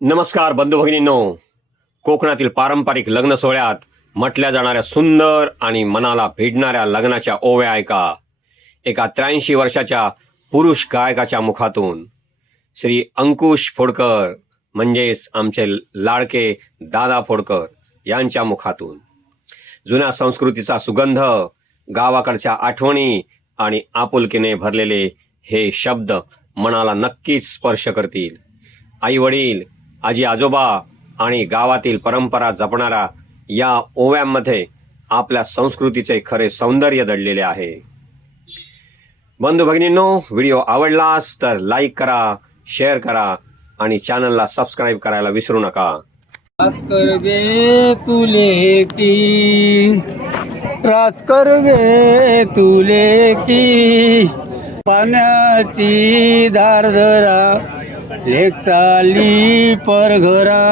नमस्कार बंधू भगिनींनो, कोकणातील पारंपरिक लग्न सोहळ्यात म्हटल्या जाणाऱ्या सुंदर आणि मनाला भिडणाऱ्या लग्नाच्या ओव्या ऐका. एका 83 वर्षाच्या पुरुष गायकाच्या मुखातून. श्री अंकुश फोडकर म्हणजेच आमचे लाडके दादा फोडकर यांच्या मुखातून. जुन्या संस्कृतीचा सुगंध, गावाकडच्या आठवणी आणि आपुलकीने भरलेले हे शब्द मनाला नक्कीच स्पर्श करतील. आई वडील, आजी आजोबा आणि गावातील परंपरा जपणाऱ्या या ओव्यांमध्ये आपल्या संस्कृतीचे खरे सौंदर्य दडलेले आहे. बंधू भगिनींनो, व्हिडिओ आवडलास तर लाईक करा, शेअर करा आणि चॅनलला सबस्क्राईब करायला विसरू नका. राज कर गे तुले की, राज कर गे तुले की, पाण्याची धारधरा लेक चाली परघरा,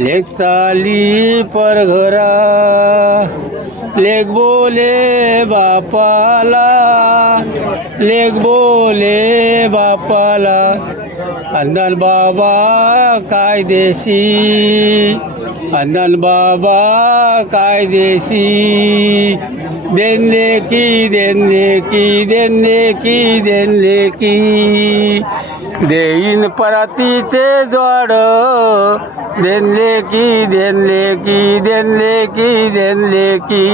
लेक चाली परघरा, लेक बोले बापाला, लेक बोले बापाला, अंदन बाबा कायदेशी, अंदन बाबा कायदेशी, देनले की देनले की देनले की देनले की, देईन परातीचे जोड, देनले की देनले की देनले की देनले की,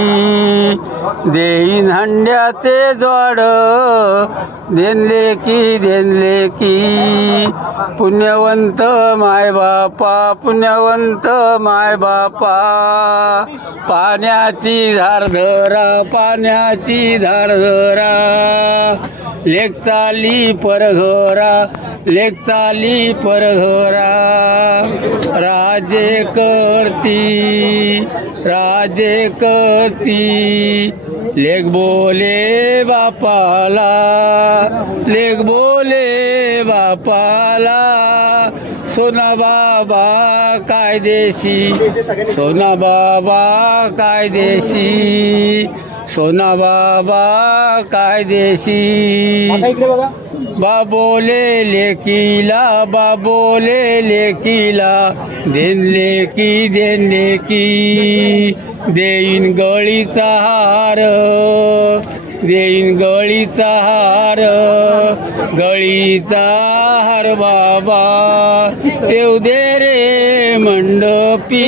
देईन हंड्याचे जोड, देनले की देनले की, पुण्यवंत माय बापा, पुण्यवंत माय बापा, पाण्याची धारधरा, पाण्याची धारधरा, लेक चाली परघरा, लेक चाली परघरा, राजे करती, राजे करती, लेक बोले बापाला, लेक बोले बापाला, सोना बाबा कायदेशी, सोना बाबा कायदेशी, सोना बाबा कायदेशी, बाबोले लेकीला, बाबोले लेकीला, देनले की देनले की, देईन गळीचा हार, देईन गळीचा हार, गळीचा हार बाबा, येऊ दे रे मंडपी,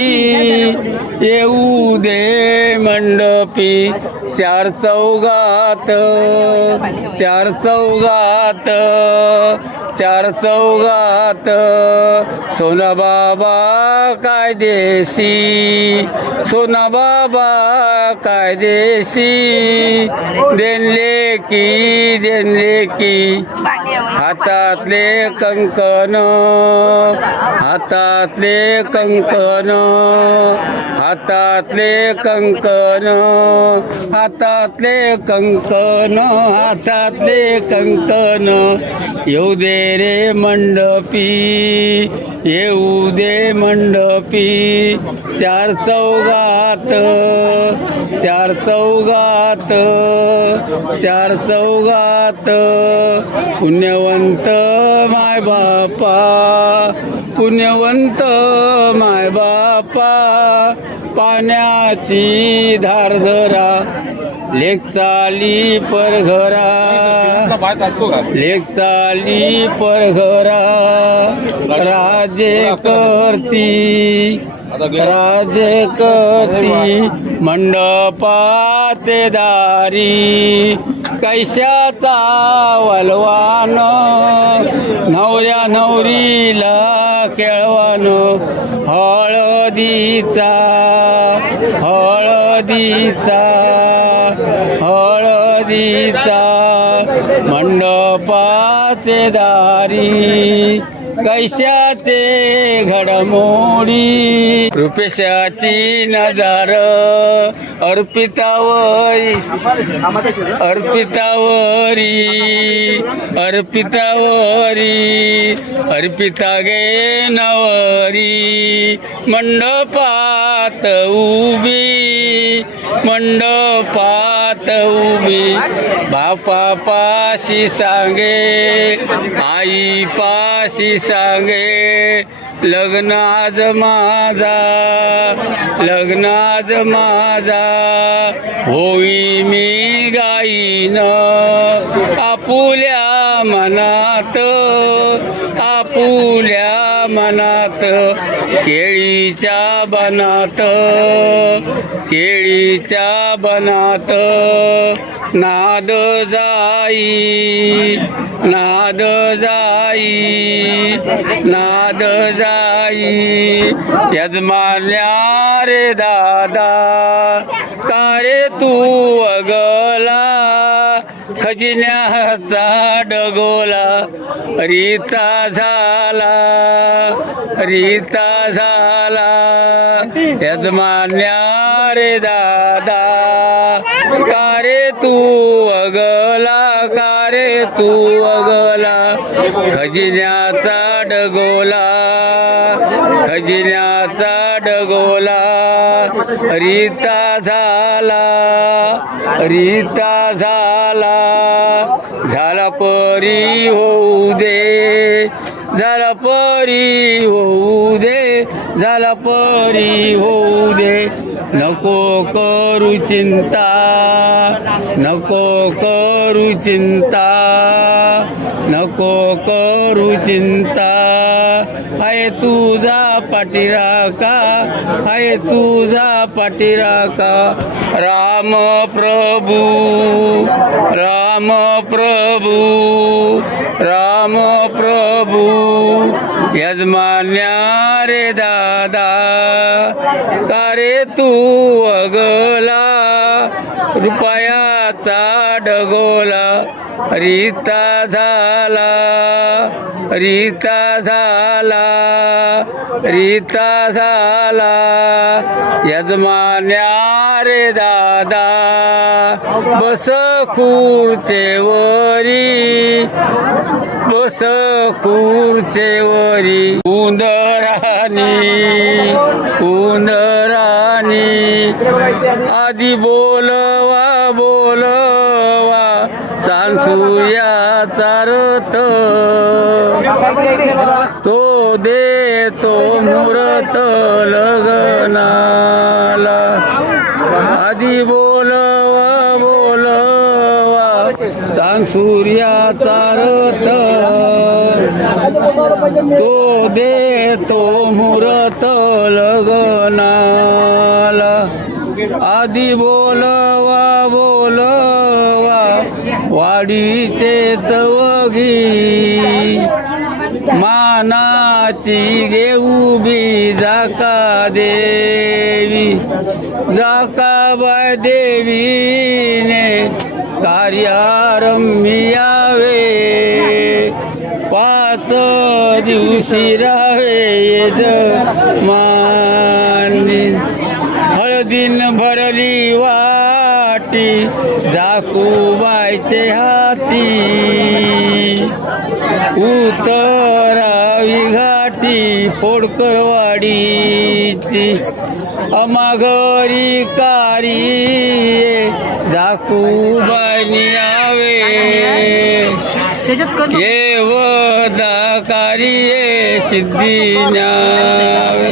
येऊ दे मंडपी, चार चौघात, चार चौघात, चार चौघात, सोना बाबा कायदेशी, सोना बाबा कायदेशी, देनले की देनले की, हातातले कंकण, हातातले कंकण, हातातले कंकण, हातातले कंकण, हातातले कंकण, येऊ दे रे मंडपी, येऊ दे मंडपी, चार चौघात, चार चौघात, चार चौघात, पुण्यवंत माय बापा, पुण्यवंत माय बापा, पाण्याची धारधरा, लेक चाली परघरा, लेक चाली परघरा, राजे करती, राजे करती, मंडपाचे दारी, कैशाचा वलवान, नवऱ्या नवरीला केळवान, हळदीचा, हळदीचा, हळदीचा, मंडपाचे दारी, कैशाचे घडमोडी, रुपेशाची नजार, अर्पितावरी, अर्पितावरी, अर्पितावरी, अर्पिता गे नवरी, मंडपात उभी, मंडपात उभी बापा पाशी सांगे आई पाशी सांगे लग्न आज माझा लग्न आज माझा होई मी गाईन आपुल्या मनात आपुल्या मनात केळीच्या बनात केळीच्या बनात नाद जाई नाद जाई नाद जाई यजमान्या रे दादा का रे तू अगला खजिन्याचा डगोला रीता झाला रीता झाला यजमान्या रे दादा का रे तू अगला का रे तू अगला खजिन्याचा डगोला खजिन्याचा डगोला रीता झाला रीता झाला झाला परी होऊ दे झाला परी होऊ दे झाला परी होऊ दे नको करू चिंता नको करू चिंता नको करू चिंता आहे तुझा पाठीराखा आहे तुझा पाठीराखा राम प्रभू राम प्रभू राम प्रभू यजमान्या रे दादा का रे तू अगला रुपयाचा डगोला रीता झाला रीता झाला रीता झाला यजमान्या रे दादा बस खुर्चेवरी बस खुर्चेवरी उंदरानी उंदरानी आधी बोलवा बोलवा सांसूयाचा रथ तो देतो मुहूर्त लग्नाला आधी बोलवा बोलवा सांसूयाचा रथ तो देतो मुहूर्त लग्नाला आधी बोलवा बोलवा वाडीचे चवगी मानाची घेऊ बी जाका देवी जाकाबाई देवीने कार्यारंभियावे 5 दिवशी राहावे यजमानी हळदीन भरली वाटी जाकूबाईचे हाती उतरावी घाटी फोडकरवाडीची अमाघरी कारी जाकूबाईनी यावे ये वदाकारी सिद्धी न्यावे